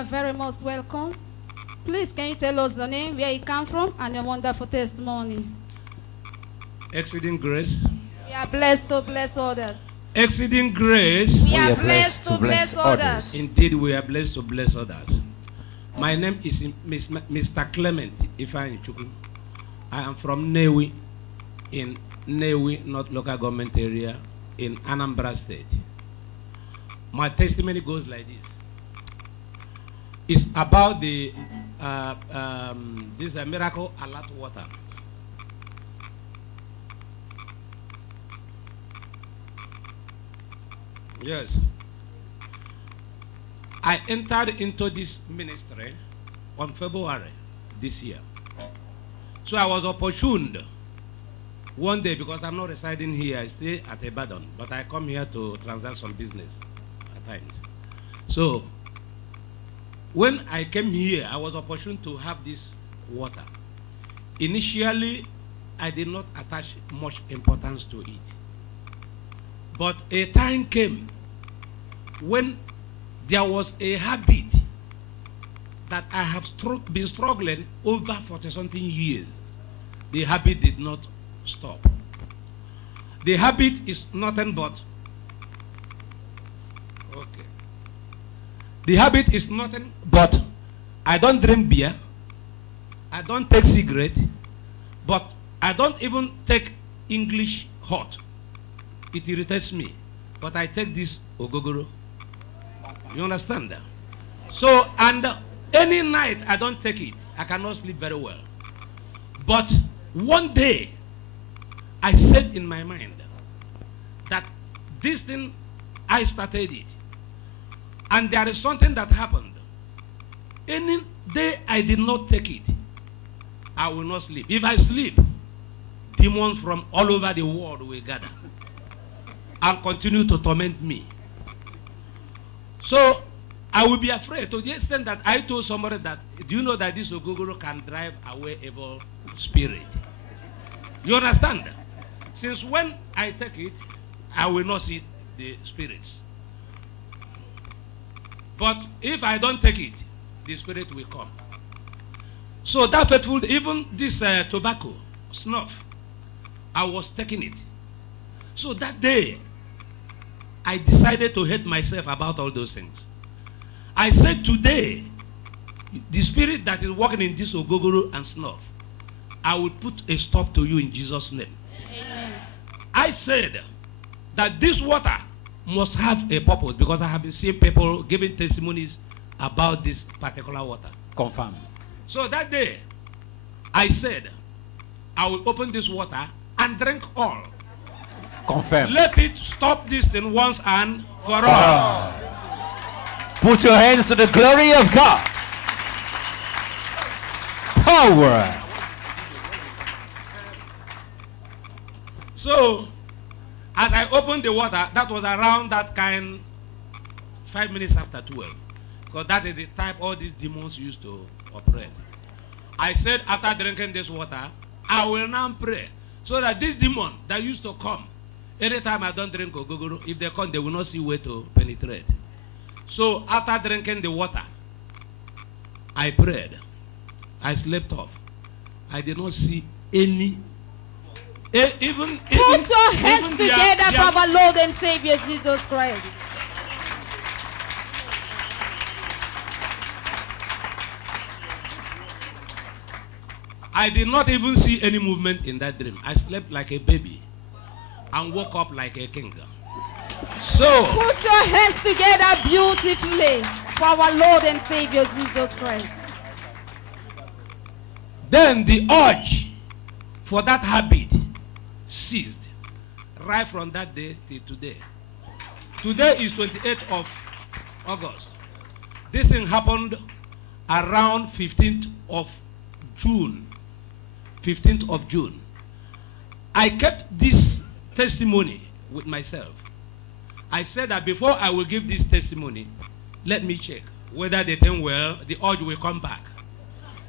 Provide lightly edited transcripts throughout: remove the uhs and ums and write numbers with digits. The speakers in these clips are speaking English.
are very most welcome. Please, can you tell us your name, where you come from, and your wonderful testimony? Exceeding grace. We are blessed to bless others. Exceeding grace. We are blessed to bless others. Indeed, we are blessed to bless others. My name is Mr. Clement Ifeanyi Chukwu. I am from Nnewi, in Nnewi, North Local Government Area, in Anambra State. My testimony goes like this. It's about the this miracle alert water. Yes. I entered into this ministry on February this year. So I was opportuned one day, because I'm not residing here, I stay at Ibadan, but I come here to transact some business at times. So when I came here, I was opportuned to have this water. Initially, I did not attach much importance to it. But a time came when there was a habit that I have been struggling over 40-something years. The habit did not stop. The habit is nothing but, okay. The habit is nothing but, I don't drink beer, I don't take cigarette, but I don't even take English hot. It irritates me. But I take this ogogoro. You understand that? So, and any night I don't take it, I cannot sleep very well. But one day, I said in my mind that this thing, I started it. And there is something that happened. Any day I did not take it, I will not sleep. If I sleep, demons from all over the world will gather and continue to torment me. So I will be afraid to the extent that I told somebody that, do you know that this ogogoro can drive away evil spirit? You understand? Since when I take it, I will not see the spirits. But if I don't take it, the spirit will come. So that faithful, even this tobacco, snuff, I was taking it. So that day, I decided to hate myself about all those things. I said, today, the spirit that is working in this ogogoro and snuff, I will put a stop to you in Jesus' name. Amen. I said that this water must have a purpose, because I have been seeing people giving testimonies about this particular water. Confirm. So that day, I said, I will open this water and drink all. Confirm. Let it stop this thing once and for all. Put your hands to the glory of God. Power. So, as I opened the water, that was around that kind 5 minutes after 12. Because that is the type all these demons used to operate. I said, after drinking this water, I will now pray. So that this demon that used to come, anytime I don't drink ogogoro, if they come, they will not see where to penetrate. So after drinking the water, I prayed. I slept off. I did not see any. Put your hands together for our Lord and Savior Jesus Christ. I did not even see any movement in that dream. I slept like a baby and woke up like a king. So, put your hands together beautifully for our Lord and Savior Jesus Christ. Then the urge for that habit ceased right from that day till today. Today is 28th of August. This thing happened around 15th of June. 15th of June. I kept this testimony with myself. I said that before I will give this testimony, let me check whether they think well, the urge will come back.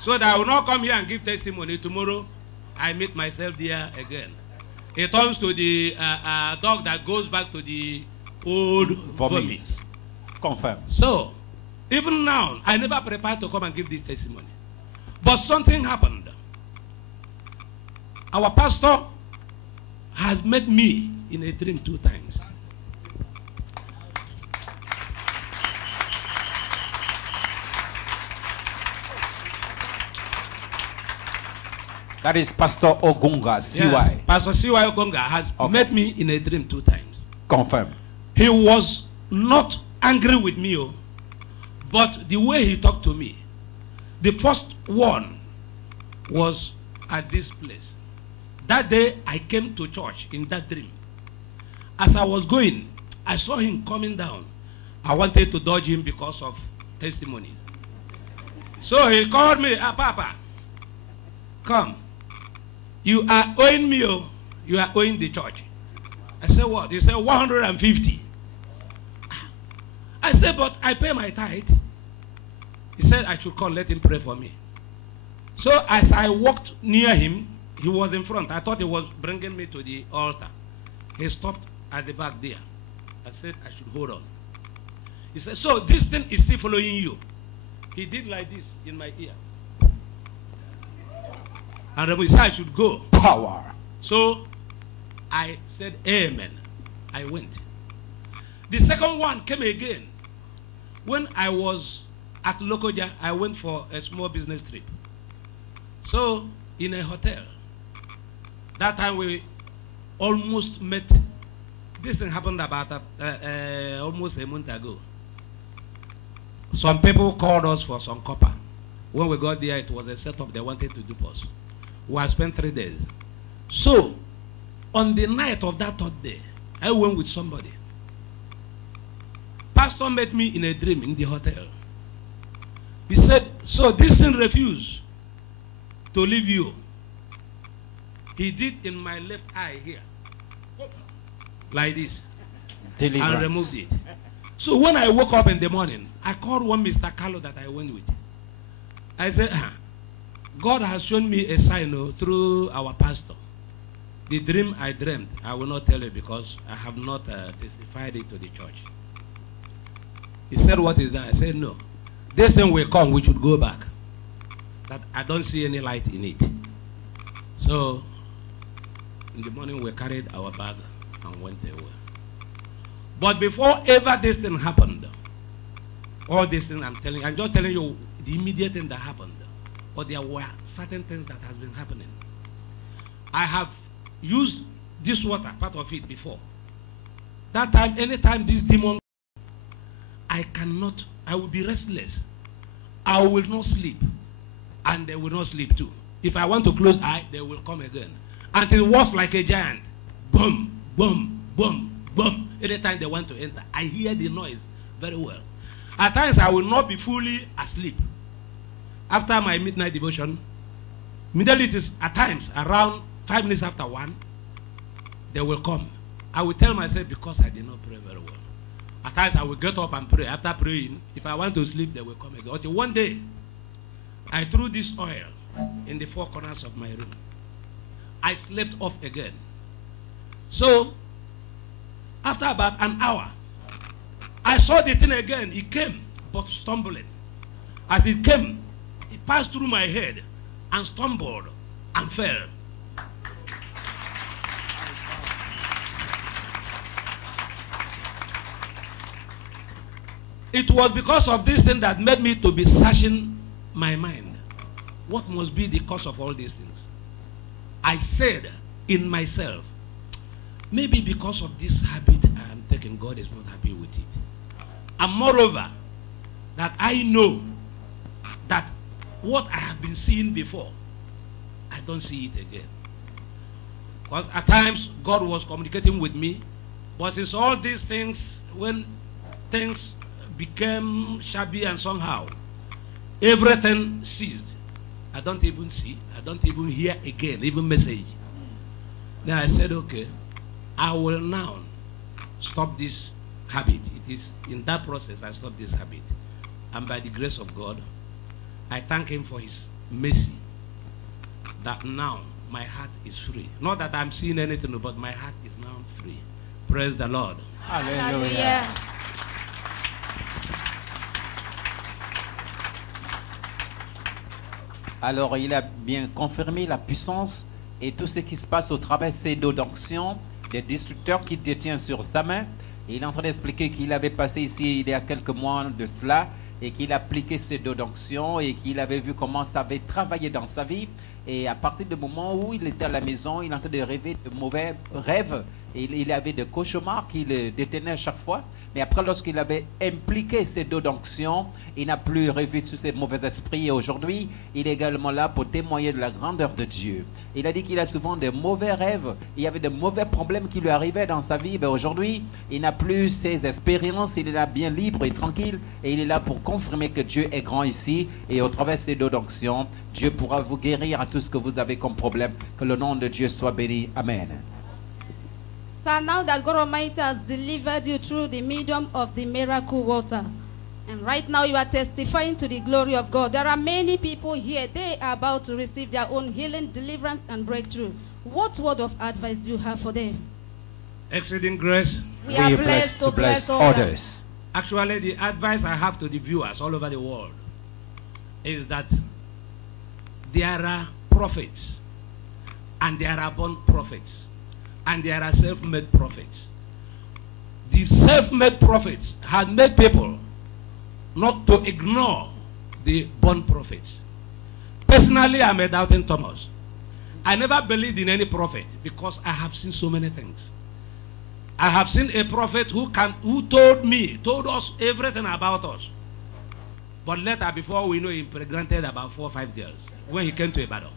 So that I will not come here and give testimony. Tomorrow, I meet myself there again. It turns to the dog that goes back to the old vomit. Confirm. So, Even now, I never prepared to come and give this testimony. But something happened. Our pastor has met me in a dream 2 times. That is Pastor Ogunga, CY. Yes, Pastor CY Ogunga has met me in a dream 2 times. Confirm. He was not angry with me, but the way he talked to me, the first one was at this place. That day, I came to church in that dream. As I was going, I saw him coming down. I wanted to dodge him because of testimonies. So he called me, Papa, come. You are owing me, you are owing the church. I said, what? He said, 150. I said, but I pay my tithe. He said, I should come, let him pray for me. So as I walked near him, he was in front. I thought he was bringing me to the altar. He stopped at the back there. I said, I should hold on. He said, so this thing is still following you. He did like this in my ear. And he said, I should go. Power. So I said, amen. I went. The second one came again. When I was at Lokoja, I went for a small business trip. So in a hotel, that time we almost met. This thing happened about almost a month ago. Some people called us for some copper. When we got there, it was a setup they wanted to do us. We had spent 3 days. So, on the night of that 3rd day, I went with somebody. Pastor met me in a dream in the hotel. He said, so this thing refused to leave you. He did in my left eye here. Like this. Deliverance. And removed it. So when I woke up in the morning, I called one Mr. Carlo that I went with. I said, God has shown me a sign through our pastor. The dream I dreamed, I will not tell you because I have not testified it to the church. He said, what is that? I said, no. This thing will come, we should go back. That I don't see any light in it. So, in the morning we carried our bag and went away. But before ever this thing happened, all these things I'm just telling you the immediate thing that happened. But there were certain things that has been happening. I have used this water, part of it, before. That time, anytime this demon, I will be restless. I will not sleep. And they will not sleep too. If I want to close eye, they will come again. And it walks like a giant. Boom, boom, boom, boom. Anytime they want to enter, I hear the noise very well. At times, I will not be fully asleep. After my midnight devotion, immediately it is at times around 5 minutes after 1, they will come. I will tell myself because I did not pray very well. At times I will get up and pray. After praying, if I want to sleep, they will come again. Until one day, I threw this oil in the 4 corners of my room. I slept off again. So, after about an hour, I saw the thing again. It came, but stumbling. As it came, it passed through my head and stumbled and fell. It was because of this thing that made me to be searching my mind. What must be the cause of all these things? I said in myself, maybe because of this habit I am taking, God is not happy with it. And moreover, that I know that what I have been seeing before, I don't see it again. Because at times, God was communicating with me. But since all these things, when things became shabby and somehow, everything ceased. I don't even see, I don't even hear again, even message. Then I said, okay, I will now stop this habit. It is in that process I stopped this habit. And by the grace of God, I thank him for his mercy that now my heart is free. Not that I'm seeing anything, but my heart is now free. Praise the Lord. Hallelujah. Alors il a bien confirmé la puissance et tout ce qui se passe au travers de ces dos d'onction, des destructeurs qu'il détient sur sa main. Et il est en train d'expliquer qu'il avait passé ici il y a quelques mois de cela et qu'il appliquait ces dos d'onction et qu'il avait vu comment ça avait travaillé dans sa vie. Et à partir du moment où il était à la maison, il est en train de rêver de mauvais rêves. Et il avait des cauchemars qu'il détenait à chaque fois. Mais après, lorsqu'il avait impliqué ces dos d'onction, il n'a plus rêvé sur ces mauvais esprits. Et aujourd'hui, il est également là pour témoigner de la grandeur de Dieu. Il a dit qu'il a souvent des mauvais rêves. Il y avait de mauvais problèmes qui lui arrivaient dans sa vie. Mais aujourd'hui, il n'a plus ces expériences. Il est là bien libre et tranquille. Et il est là pour confirmer que Dieu est grand ici. Et au travers de ces dos d'onction, Dieu pourra vous guérir à tout ce que vous avez comme problème. Que le nom de Dieu soit béni. Amen. So now that God Almighty has delivered you through the medium of the miracle water, and right now you are testifying to the glory of God. There are many people here, they are about to receive their own healing, deliverance, and breakthrough. What word of advice do you have for them? Exceeding grace. We are blessed to bless others. Actually, the advice I have to the viewers all over the world is that there are prophets and there are born prophets. And there are self-made prophets. The self-made prophets had made people not to ignore the born prophets. Personally, I'm a doubting Thomas. I never believed in any prophet because I have seen so many things. I have seen a prophet who told us everything about us. But later, before we know, he impregnated about 4 or 5 girls when he came to Ibadan.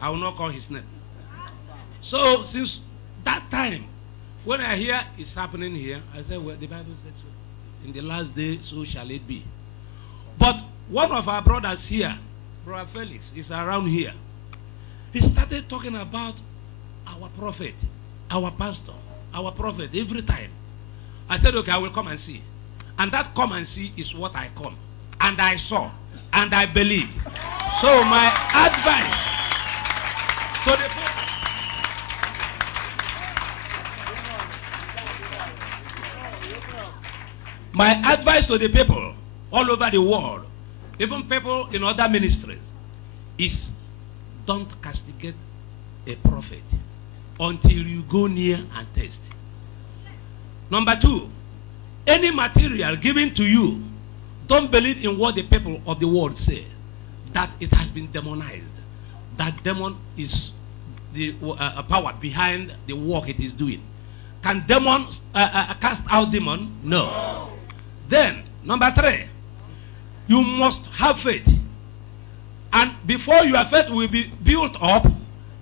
I will not call his name. So, since that time, when I hear it's happening here, I say, well, the Bible said so. In the last day, so shall it be. But one of our brothers here, Brother Felix, is around here. He started talking about our prophet, our pastor, our prophet every time. I said, okay, I will come and see. And that come and see is what I come. And I saw. And I believe. So my advice to the people, my advice to the people all over the world, even people in other ministries, is don't castigate a prophet until you go near and test. Number 2, any material given to you, don't believe in what the people of the world say, that it has been demonized. That demon is the power behind the work it is doing. Can demons cast out demon? No. Then, number 3, you must have faith. And before your faith will be built up,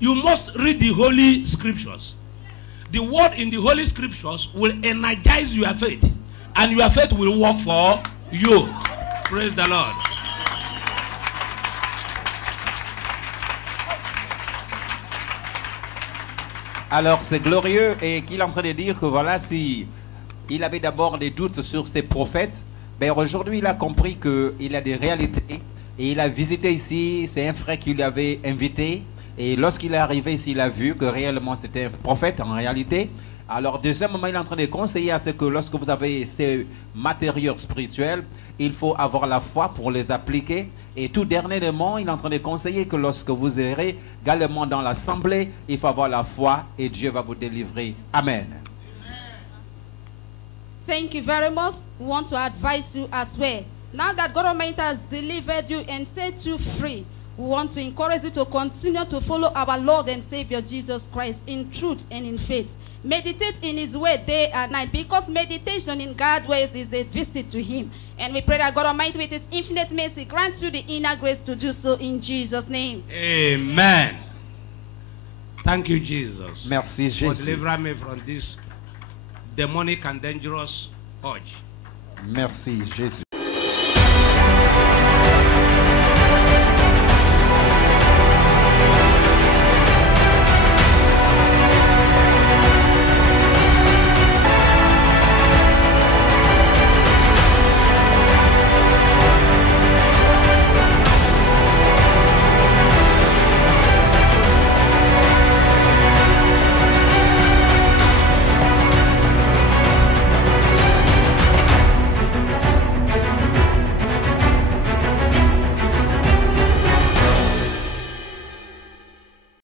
you must read the Holy Scriptures. The word in the Holy Scriptures will energize your faith. And your faith will work for you. Praise the Lord. Alors c'est glorieux et qu'il est en train de dire que voilà, si il avait d'abord des doutes sur ses prophètes, ben aujourd'hui il a compris qu'il a des réalités et il a visité ici, c'est un frère qui lui avait invité et lorsqu'il est arrivé ici il a vu que réellement c'était un prophète en réalité. Alors deuxièmement il est en train de conseiller à ce que lorsque vous avez ces matériaux spirituels, il faut avoir la foi pour les appliquer. Et tout dernièrement, il est en train de conseiller que lorsque vous irez également dans l'assemblée, il faut avoir la foi et Dieu va vous délivrer. Amen. Thank you very much. We want to advise you as well. Now that God Almighty has delivered you and set you free, we want to encourage you to continue to follow our Lord and Savior Jesus Christ in truth and in faith. Meditate in His word day and night, because meditation in God's ways is a visit to Him. And we pray that God Almighty with His infinite mercy grants you the inner grace to do so in Jesus' name. Amen. Thank you, Jesus. Merci, For Jésus. delivering me from this demonic and dangerous urge. Merci, Jésus.